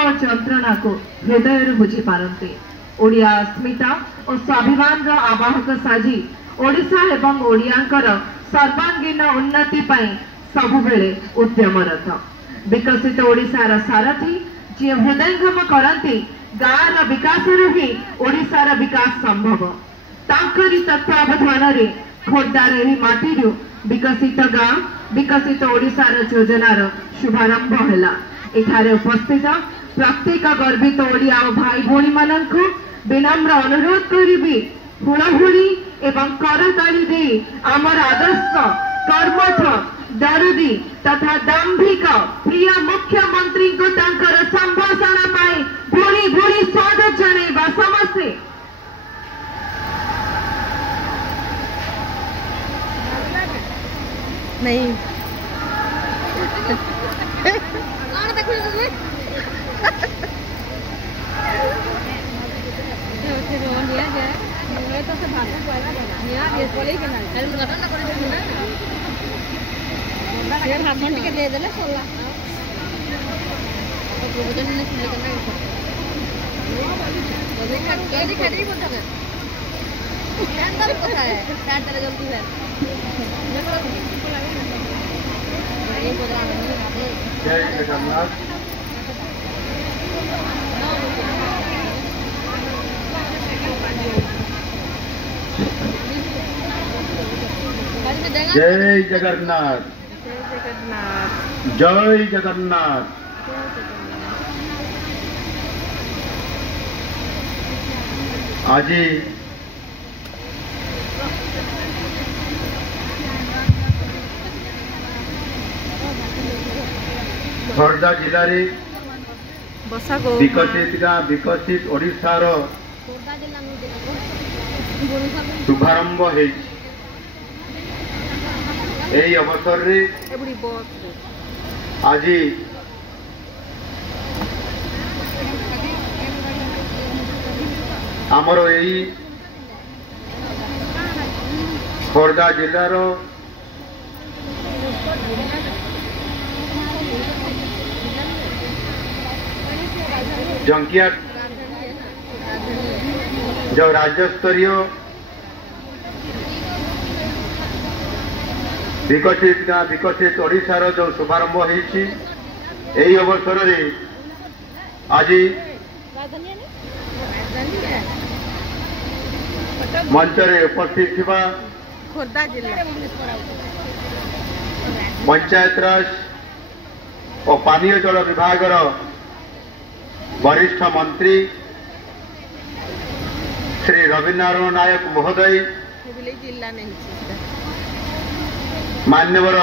और जंत्रणा को हृदय बुझी पारती। ओडिया अस्मिता और स्वाभिमान आवाहक साजी ओडिशा एवं ओडियांकर सर्वांगीन उन्नति सबुबेले उद्यमरत। विकसित ओडिशार सारथी जी हृदयंगम करती गाँव विकास ही ओडिशार विकास संभव। तांकरी तत्वावधान खोर्धार माटी विकसित गाँव विकसित ओडिशार योजनार शुभारंभ है। एठारे उपस्थित प्रत्येक गर्वित ओडिया और भाई भौणी माननकु विनम्र अनुरोध करी हुड़हुड़ी एवं करताली दे आमर आदर्श कर्मठ दरुदी तथा दाम्भिक प्रिय मुख्यमंत्री को तांकर संभाषण पाई भूरी भूरी स्वागत जणाइबा समस्ते। नहीं जय जगन्नाथ। जय जगन्नाथ। जय जगन्नाथ। आज खोर्धा जिले विकसित ओडिशार शुभारंभ है। यही अवसर रे आज आमर यही खोर्धा जिलार जंकिया जो राज्य स्तरीय विकसित ओडिशार जो शुभारंभ होती अवसर में आज मंच रे उपस्थित थिबा खोर्धा जिला पंचायत राज और पानीय जल विभाग वरिष्ठ मंत्री श्री रविनारायण नायक महोदय, मान्यवर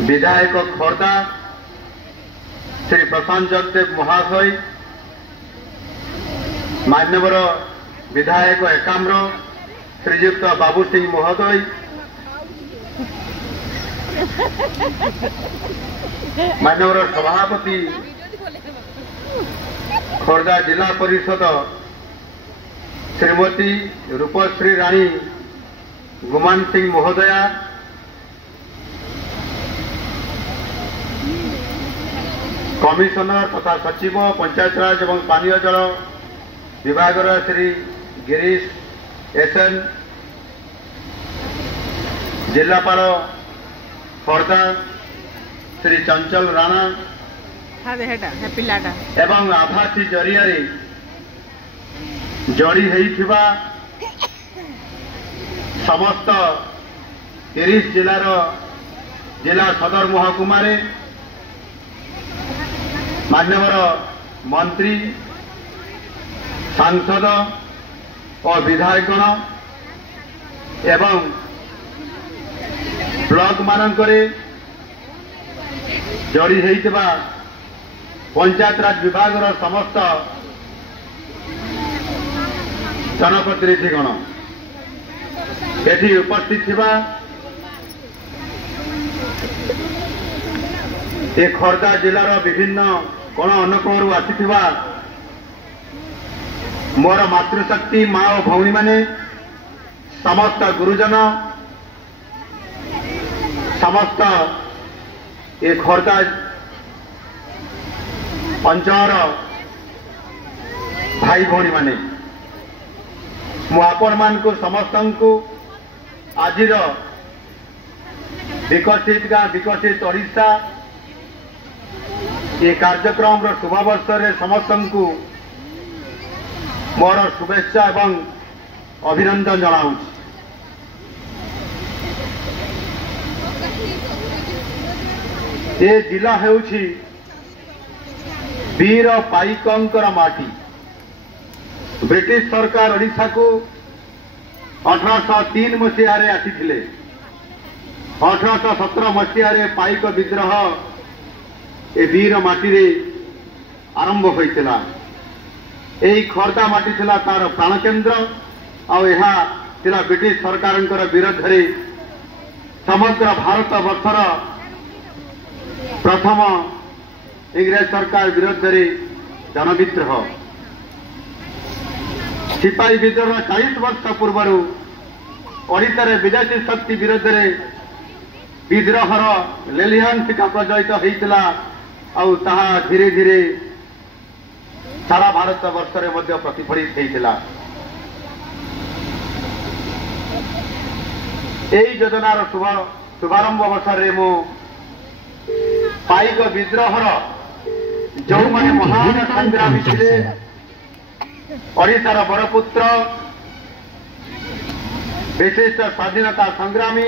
विधायक खोर्धा श्री प्रशांत जगदेव महाशय, मान्यवर विधायक एकाम्र श्रीयुक्त बाबू सिंह महोदय, मान्यवर सभापति खोर्धा जिला परिषद श्रीमती रूपश्री राणी गुमान सिंह महोदया, कमिशनर तथा सचिव पंचायत राज एवं पानीय जल विभाग श्री गिरीश एसएन, जिलापाल खोर्धा श्री चंचल राणा एवं आभासी जरिया जड़ी होइथिबा समस्त 30 जिलार जिला सदर महकुमा मान्यवर मंत्री सांसद और विधायकगण एवं ब्लॉक मानकरे जड़ी होइथिबा पंचायत राज विभाग समस्त जनप्रतिनिधिगण एठी उपस्थित थिबा ए खोर्धा जिलार विभिन्न कोण अनुकोणरू आसिथिबा मोर मातृशक्ति माँ और भौणी माने, समस्त गुरुजन, समस्त ए खोर्धा अंचल भाई भौणी माने मु आपण मान को समस्त को आज विकसित गाँ विकसित ओडिशा ये कार्यक्रम शुभवर्ष समस्त को मोर शुभेच्छा एवं अभिनंदन जनाऊँ। ये जिला हेउछि वीर पाइकंकर माटी। ब्रिटिश सरकार ओडिशा को 1803 मसीह रे आसीथिले। 1817 मसीह रे पाइक विद्रोह ए वीर माटी रे आरंभ होइतिला। एही खर्दा माटी थिला तार प्राण केंद्र और यह थिला ब्रिटिश सरकारंकर विरोध रे समग्र भारत वर्षर प्रथम इंग्रेज सरकार विरोध रे जनविद्रोह। सिपाही विद्रोह 40 वर्ष पूर्व ओडिशा रे विदेशी शक्ति विरोध रे विद्रोहर लेलिहान टीका प्रज्वलित होइतिला और ताहा धीरे धीरे सारा भारत वर्ष रे मध्य प्रतिफलित होइतिला। एही योजनार शुभारंभ अवसर रे मो पाइक विद्रोहर जो माने महान संग्रामी थे ओडिशार बड़पुत्र विशिष्ट स्वाधीनता संग्रामी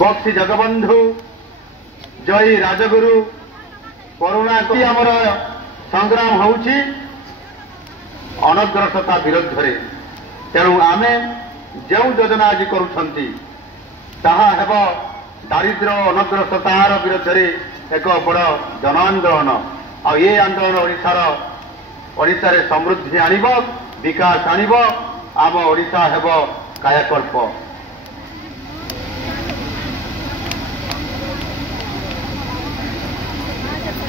बक्सी जगबंधु जयी राजगुरु करुणा की आमर संग्राम होउछि अनग्रसता विरुद्ध रे। तेणु आमे जो योजना आज करुछंती ताहा हेबो दारिद्र्य अनग्रसतार विरुद्ध रे एक बड़ जन आंदोलन। और ये आंदोलन ओडिशा रे समृद्धि आनिब विकास आनिब आम ओडिशा हेबो कायाकल्प।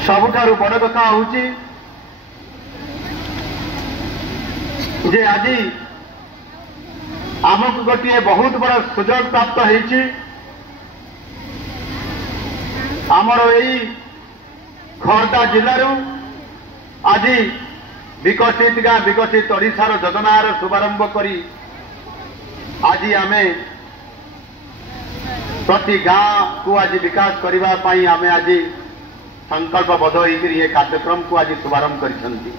सबुठारु बड़ कथा होउछि जे आज आमको गोटे बहुत बड़ा सुजोग प्राप्त होइछि। आमर यही खर्दा जिलू आज विकसित गाँ विकसित ओडिशार योजनार शुभारंभ करी आज आमे प्रति गाँ को आज विकास करने आमे आज संकल्पबद्ध होकर ये कार्यक्रम को आज शुभारंभ करिसेंती।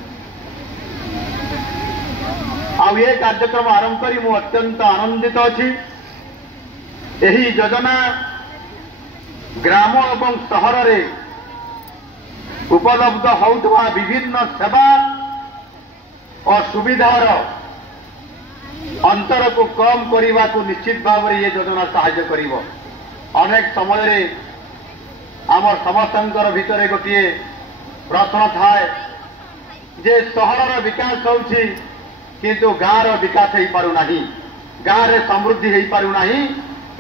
आउ ये कार्यक्रम आरंभ करी मु अत्यंत आनंदित अछि। यही योजना ग्राम एवं सहर रे उपलब्ध होउथवा विभिन्न सेवा और सुविधार अंतर को कम करने को निश्चित भाव में ये योजना सहायता करिवो। अनेक समय रे आमर समस्तंकर भितरे गोटे प्रश्न थाए जे सहर विकास होउछि किंतु गाँव रो विकास हो पारु नाही, गाँव रे समृद्धि हो पारु नाही,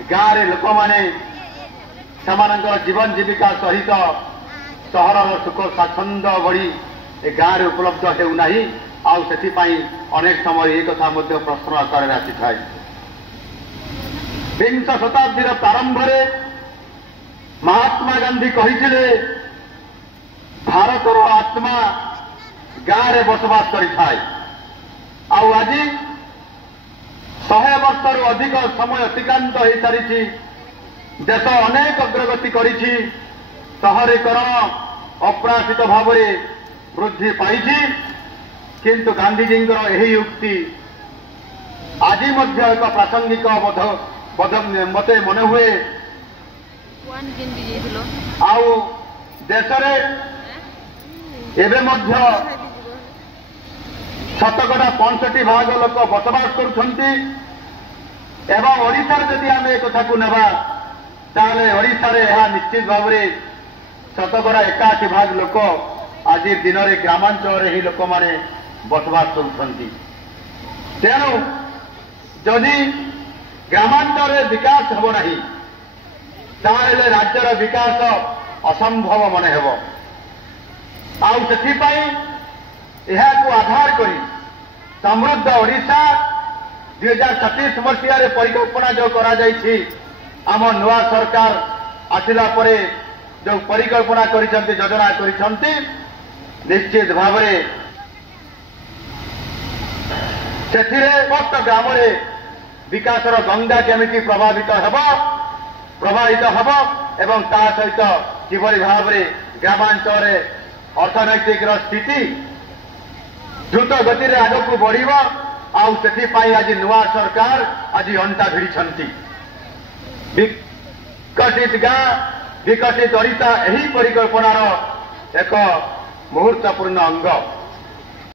गाँव रे लोक माने समानंकर जीवन जीविका सहित सहर सुख स्वाच्छंद भली गाँव में उपलब्ध हो नाही। आउ से अनेक समय ये कथा मध्य प्रश्न आकार आसी थाए। विंश शताब्दी प्रारंभ में महात्मा गांधी कहिथिले भारतर आत्मा गाँव में बसवास करिथाए। आउ आज 100 वर्ष अधिक समय अतिक्रांत हो सारी देश अनेक अग्रगति करिछि। शहरीकरण अप्रासित भाव में वृद्धि पाई, किंतु गांधीजी यही युक्ति आज मध्य एक प्रासंगिक मते मन हुए। आउ देश एवं शतकड़ा 65 भाग लोक बसवास करुछंती एवं ओडिशा जदि आम एक कथा को नेबा ताले ओडिशा रे यह निश्चित भाव में शतकड़ा 81 भाग लोक आज दिन में ग्रामांचल ही लोक माने बसवास करुछंती। तेणु जदि ग्रामांचल विकास हेब नाही ताले राज्यर विकास असंभव मन हेब। आउ सेथिपाई को आधार करी समृद्ध ओडिशा 2036 मसीह परिकल्पना जो करा जाइछि आम नुआ सरकार आसिला परे जो परिकल्पना करिसंती योजना करिसंती निश्चित भाव से प्रत्येक ग्राम विकासर गंगा केमिति प्रभावित हम एवं ता सहित किभली भाव ग्रामांचल अर्थनैतिक स्थिति द्रुत गति में आग को बढ़ आज नुआ सरकार आज अंटा भिड़ी विकसित गाँ विकसित ओडिशा यही परिकल्पनार एक मुहूर्तपूर्ण अंग।